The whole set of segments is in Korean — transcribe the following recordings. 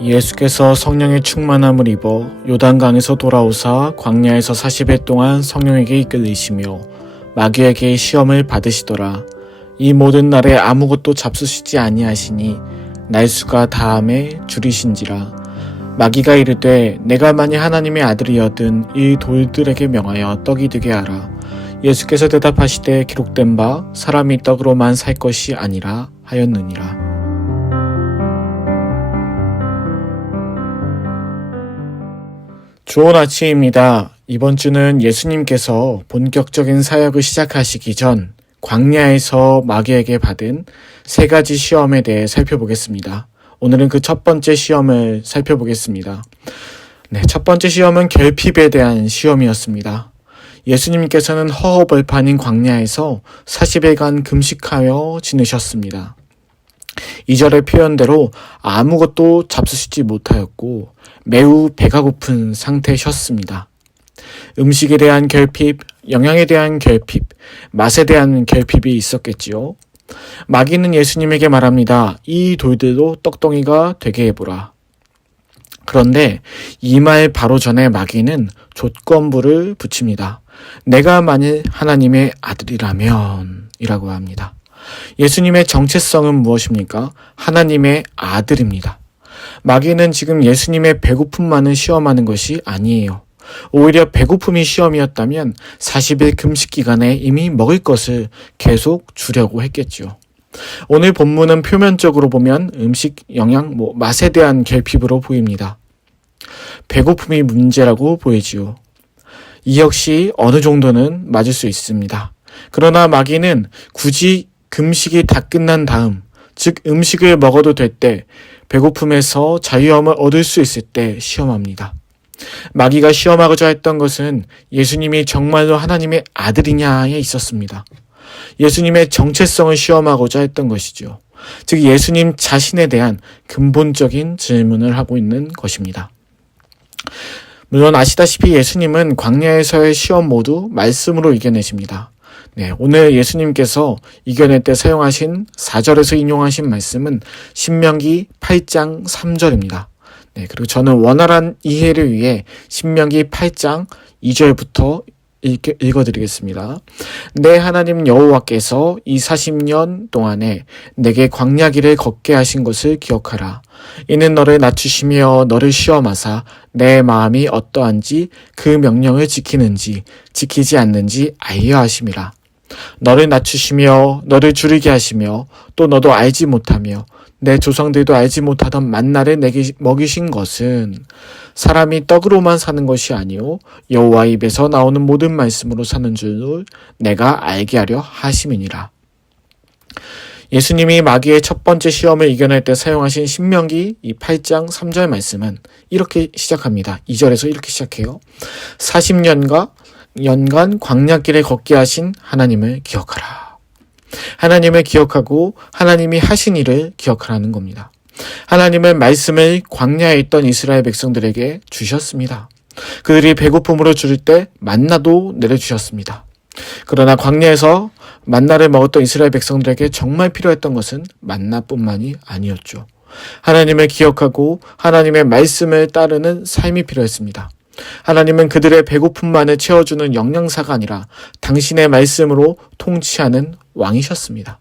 예수께서 성령의 충만함을 입어 요단강에서 돌아오사 광야에서 40일 동안 성령에게 이끌리시며 마귀에게 시험을 받으시더라. 이 모든 날에 아무것도 잡수시지 아니하시니 날수가 다함에 줄이신지라. 마귀가 이르되 내가 만일 하나님의 아들이여든 이 돌들에게 명하여 떡이 되게 하라. 예수께서 대답하시되 기록된 바 사람이 떡으로만 살 것이 아니라 하였느니라. 좋은 아침입니다. 이번 주는 예수님께서 본격적인 사역을 시작하시기 전 광야에서 마귀에게 받은 3가지 시험에 대해 살펴보겠습니다. 오늘은 그 첫 번째 시험을 살펴보겠습니다. 첫 번째 시험은 결핍에 대한 시험이었습니다. 예수님께서는 허허벌판인 광야에서 40일간 금식하여 지내셨습니다. 2절의 표현대로 아무것도 잡수시지 못하였고 매우 배가 고픈 상태셨습니다. 음식에 대한 결핍, 영양에 대한 결핍, 맛에 대한 결핍이 있었겠지요. 마귀는 예수님에게 말합니다. 이 돌들도 떡덩이가 되게 해보라. 그런데 이 말 바로 전에 마귀는 조건부를 붙입니다. 내가 만일 하나님의 아들이라면 이라고 합니다. 예수님의 정체성은 무엇입니까? 하나님의 아들입니다. 마귀는 지금 예수님의 배고픔만을 시험하는 것이 아니에요. 오히려 배고픔이 시험이었다면 40일 금식 기간에 이미 먹을 것을 계속 주려고 했겠죠. 오늘 본문은 표면적으로 보면 음식, 영양, 맛에 대한 결핍으로 보입니다. 배고픔이 문제라고 보이지요. 이 역시 어느 정도는 맞을 수 있습니다. 그러나 마귀는 굳이 금식이 다 끝난 다음, 즉 음식을 먹어도 될 때, 배고픔에서 자유함을 얻을 수 있을 때 시험합니다. 마귀가 시험하고자 했던 것은 예수님이 정말로 하나님의 아들이냐에 있었습니다. 예수님의 정체성을 시험하고자 했던 것이죠. 즉 예수님 자신에 대한 근본적인 질문을 하고 있는 것입니다. 물론 아시다시피 예수님은 광야에서의 시험 모두 말씀으로 이겨내십니다. 오늘 예수님께서 이겨낼 때 사용하신 4절에서 인용하신 말씀은 신명기 8장 3절입니다. 그리고 저는 원활한 이해를 위해 신명기 8장 2절부터 읽어드리겠습니다. 내 하나님 여호와께서 이 40년 동안에 내게 광야길을 걷게 하신 것을 기억하라. 이는 너를 낮추시며 너를 시험하사 내 마음이 어떠한지 그 명령을 지키는지 지키지 않는지 알려 하심이라. 너를 낮추시며 너를 줄이게 하시며 또 너도 알지 못하며 내 조상들도 알지 못하던 만나를 내게 먹이신 것은 사람이 떡으로만 사는 것이 아니요 여호와 입에서 나오는 모든 말씀으로 사는 줄을 내가 알게 하려 하심이니라. 예수님이 마귀의 첫 번째 시험을 이겨낼 때 사용하신 신명기 이 8장 3절 말씀은 이렇게 시작합니다. 2절에서 이렇게 시작해요. 40년간 광야길에 걷게 하신 하나님을 기억하라. 하나님을 기억하고 하나님이 하신 일을 기억하라는 겁니다. 하나님은 말씀을 광야에 있던 이스라엘 백성들에게 주셨습니다. 그들이 배고픔으로 줄일 때 만나도 내려주셨습니다. 그러나 광야에서 만나를 먹었던 이스라엘 백성들에게 정말 필요했던 것은 만나뿐만이 아니었죠. 하나님을 기억하고 하나님의 말씀을 따르는 삶이 필요했습니다. 하나님은 그들의 배고픔만을 채워주는 영양사가 아니라 당신의 말씀으로 통치하는 왕이셨습니다.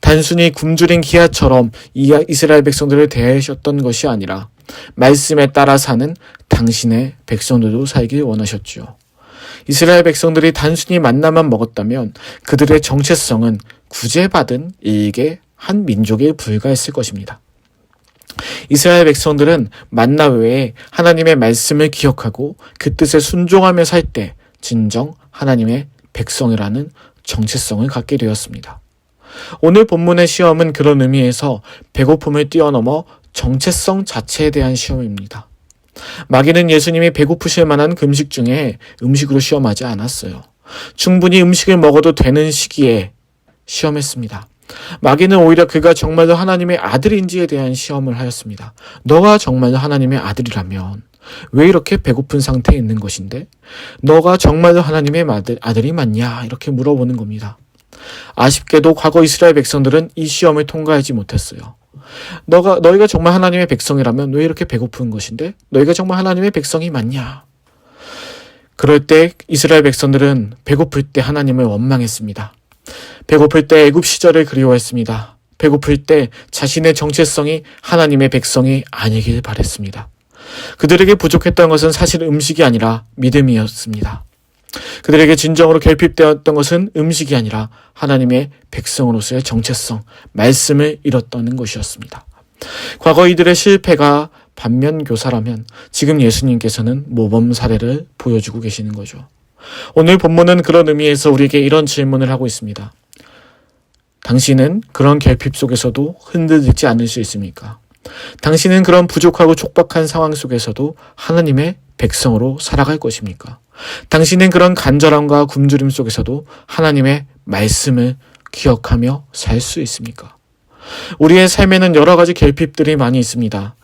단순히 굶주린 기아처럼 이스라엘 백성들을 대하셨던 것이 아니라 말씀에 따라 사는 당신의 백성들도 살길 원하셨죠. 이스라엘 백성들이 단순히 만나만 먹었다면 그들의 정체성은 구제받은 일개 한 민족에 불과했을 것입니다. 이스라엘 백성들은 만나 외에 하나님의 말씀을 기억하고 그 뜻에 순종하며 살 때 진정 하나님의 백성이라는 정체성을 갖게 되었습니다. 오늘 본문의 시험은 그런 의미에서 배고픔을 뛰어넘어 정체성 자체에 대한 시험입니다. 마귀는 예수님이 배고프실 만한 금식 중에 음식으로 시험하지 않았어요. 충분히 음식을 먹어도 되는 시기에 시험했습니다. 마귀는 오히려 그가 정말로 하나님의 아들인지에 대한 시험을 하였습니다. 너가 정말로 하나님의 아들이라면 왜 이렇게 배고픈 상태에 있는 것인데? 너가 정말로 하나님의 아들이 맞냐? 이렇게 물어보는 겁니다. 아쉽게도 과거 이스라엘 백성들은 이 시험을 통과하지 못했어요. 너희가 정말 하나님의 백성이라면 왜 이렇게 배고픈 것인데? 너희가 정말 하나님의 백성이 맞냐? 그럴 때 이스라엘 백성들은 배고플 때 하나님을 원망했습니다. 배고플 때 애굽 시절을 그리워했습니다. 배고플 때 자신의 정체성이 하나님의 백성이 아니길 바랬습니다. 그들에게 부족했던 것은 사실 음식이 아니라 믿음이었습니다. 그들에게 진정으로 결핍되었던 것은 음식이 아니라 하나님의 백성으로서의 정체성, 말씀을 잃었다는 것이었습니다. 과거 이들의 실패가 반면교사라면 지금 예수님께서는 모범 사례를 보여주고 계시는 거죠. 오늘 본문은 그런 의미에서 우리에게 이런 질문을 하고 있습니다. 당신은 그런 결핍 속에서도 흔들리지 않을 수 있습니까? 당신은 그런 부족하고 촉박한 상황 속에서도 하나님의 백성으로 살아갈 것입니까? 당신은 그런 간절함과 굶주림 속에서도 하나님의 말씀을 기억하며 살 수 있습니까? 우리의 삶에는 여러 가지 결핍들이 많이 있습니다.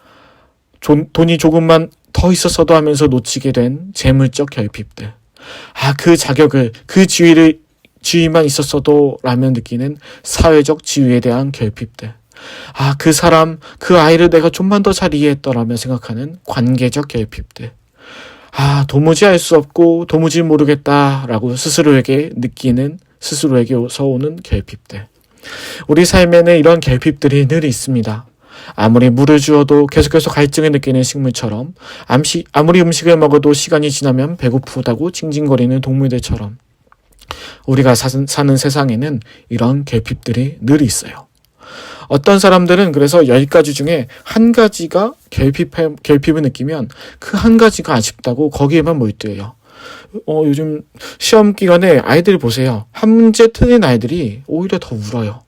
돈이 조금만 더 있었어도 하면서 놓치게 된 재물적 결핍들. 그 자격을, 그 지위만 있었어도 라면 느끼는 사회적 지위에 대한 결핍들. 그 사람, 그 아이를 내가 좀만 더 잘 이해했더라면 생각하는 관계적 결핍들. 도무지 알 수 없고 도무지 모르겠다라고 스스로에게 오는 결핍들. 우리 삶에는 이런 결핍들이 늘 있습니다. 아무리 물을 주어도 계속해서 갈증을 느끼는 식물처럼, 아무리 음식을 먹어도 시간이 지나면 배고프다고 징징거리는 동물들처럼 우리가 사는 세상에는 이런 결핍들이 늘 있어요. 어떤 사람들은 그래서 10가지 중에 한 가지가 결핍을 느끼면 그 한 가지가 아쉽다고 거기에만 몰두해요. 요즘 시험 기간에 아이들 보세요. 한 문제 틀린 아이들이 오히려 더 울어요.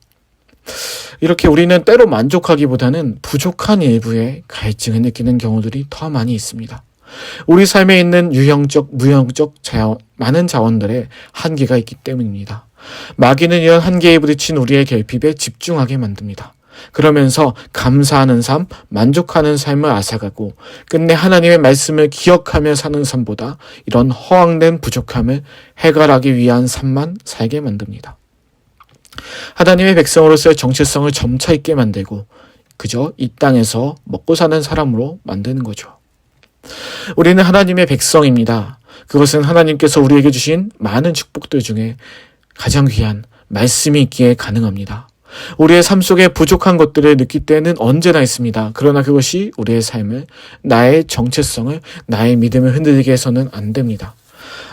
이렇게 우리는 때로 만족하기보다는 부족한 일부에 갈증을 느끼는 경우들이 더 많이 있습니다. 우리 삶에 있는 유형적, 무형적 많은 자원들의 한계가 있기 때문입니다. 마귀는 이런 한계에 부딪힌 우리의 결핍에 집중하게 만듭니다. 그러면서 감사하는 삶, 만족하는 삶을 앗아가고 끝내 하나님의 말씀을 기억하며 사는 삶보다 이런 허황된 부족함을 해결하기 위한 삶만 살게 만듭니다. 하나님의 백성으로서의 정체성을 점차 잊게 만들고 그저 이 땅에서 먹고 사는 사람으로 만드는 거죠. 우리는 하나님의 백성입니다. 그것은 하나님께서 우리에게 주신 많은 축복들 중에 가장 귀한 말씀이 있기에 가능합니다. 우리의 삶 속에 부족한 것들을 느낄 때는 언제나 있습니다. 그러나 그것이 우리의 삶을, 나의 정체성을, 나의 믿음을 흔들게 해서는 안 됩니다.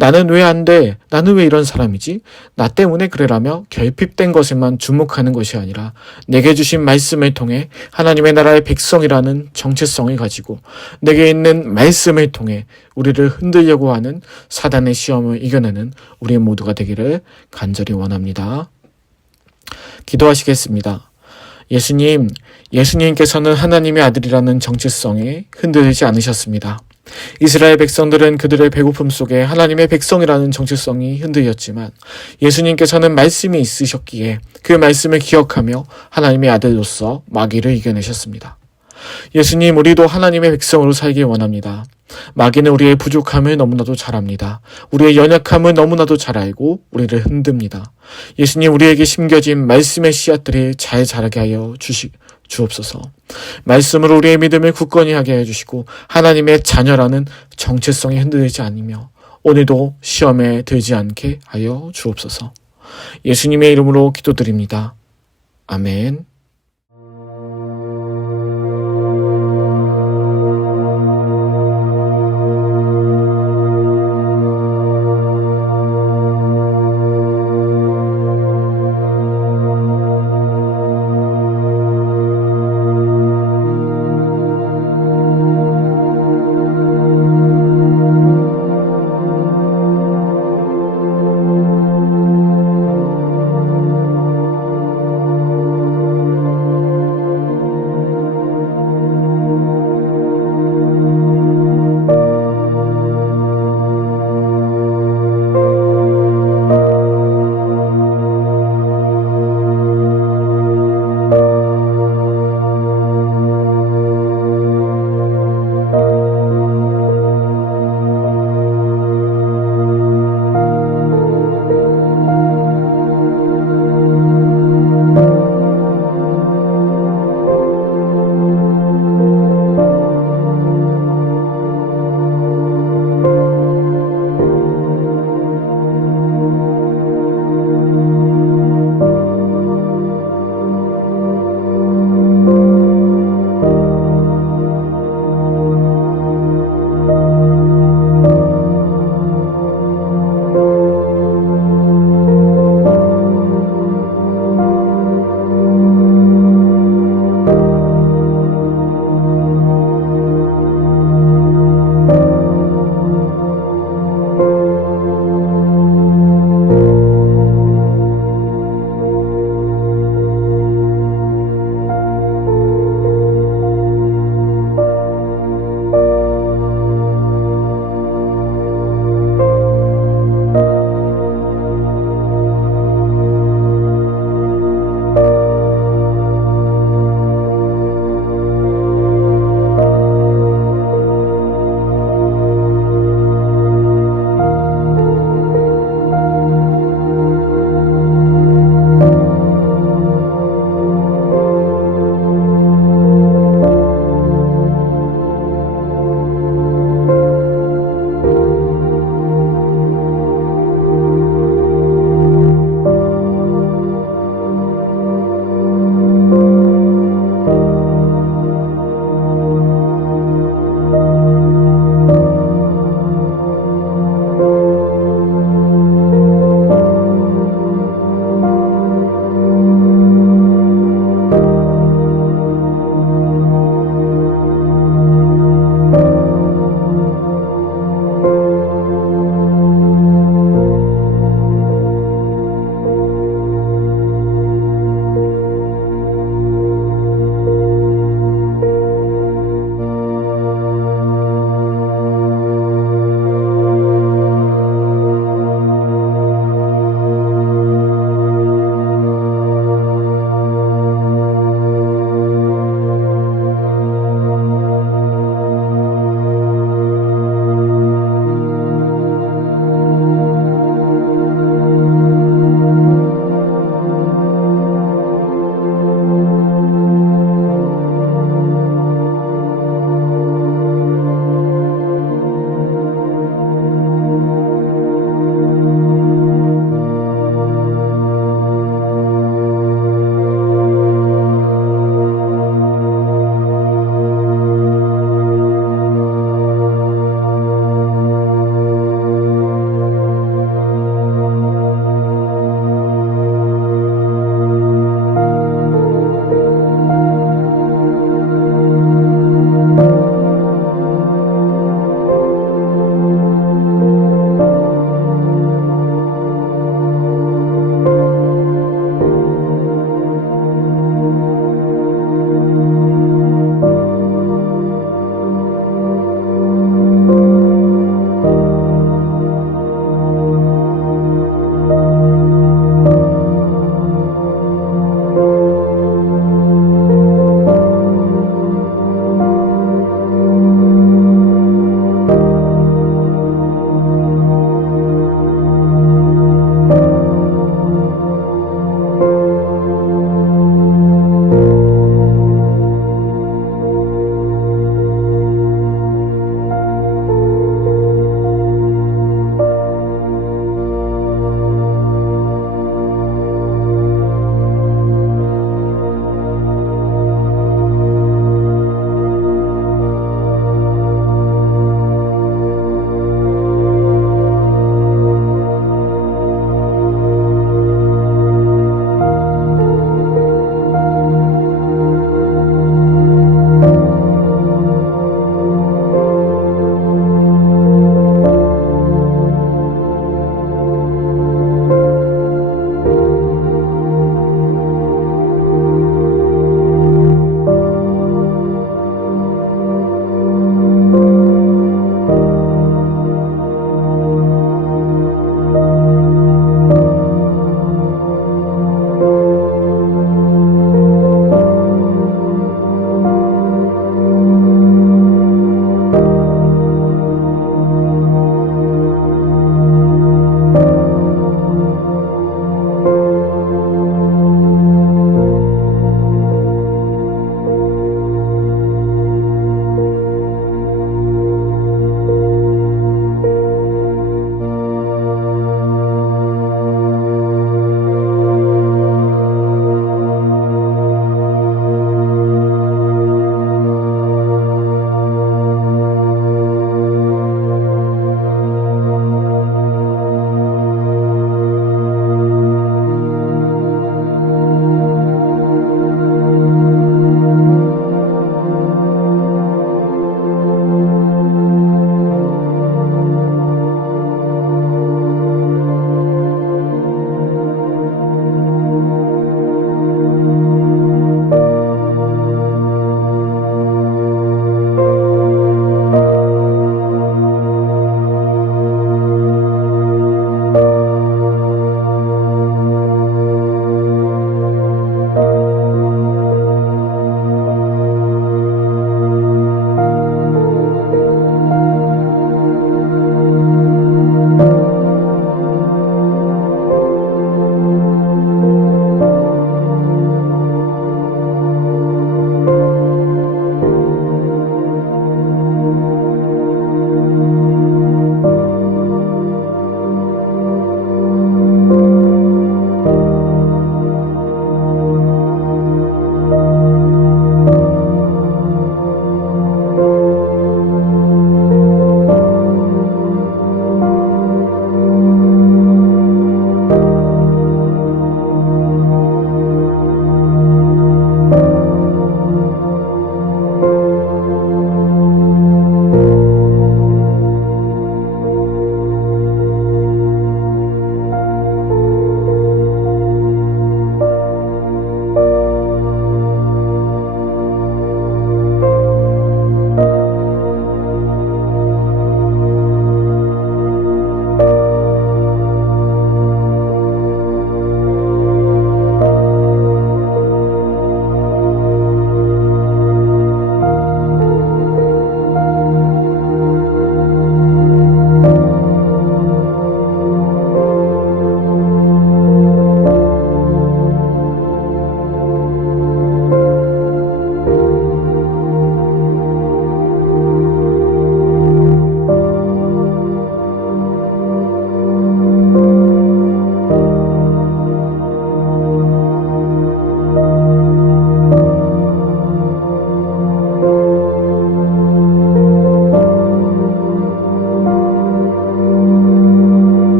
나는 왜 안 돼? 나는 왜 이런 사람이지? 나 때문에 그래라며 결핍된 것에만 주목하는 것이 아니라 내게 주신 말씀을 통해 하나님의 나라의 백성이라는 정체성을 가지고 내게 있는 말씀을 통해 우리를 흔들려고 하는 사단의 시험을 이겨내는 우리 모두가 되기를 간절히 원합니다. 기도하시겠습니다. 예수님께서는 하나님의 아들이라는 정체성에 흔들리지 않으셨습니다. 이스라엘 백성들은 그들의 배고픔 속에 하나님의 백성이라는 정체성이 흔들렸지만 예수님께서는 말씀이 있으셨기에 그 말씀을 기억하며 하나님의 아들로서 마귀를 이겨내셨습니다. 예수님, 우리도 하나님의 백성으로 살길 원합니다. 마귀는 우리의 부족함을 너무나도 잘 압니다. 우리의 연약함을 너무나도 잘 알고 우리를 흔듭니다. 예수님, 우리에게 심겨진 말씀의 씨앗들이 잘 자라게 하여 주옵소서. 말씀으로 우리의 믿음을 굳건히 하게 해주시고 하나님의 자녀라는 정체성이 흔들리지 않으며 오늘도 시험에 들지 않게 하여 주옵소서. 예수님의 이름으로 기도드립니다. 아멘.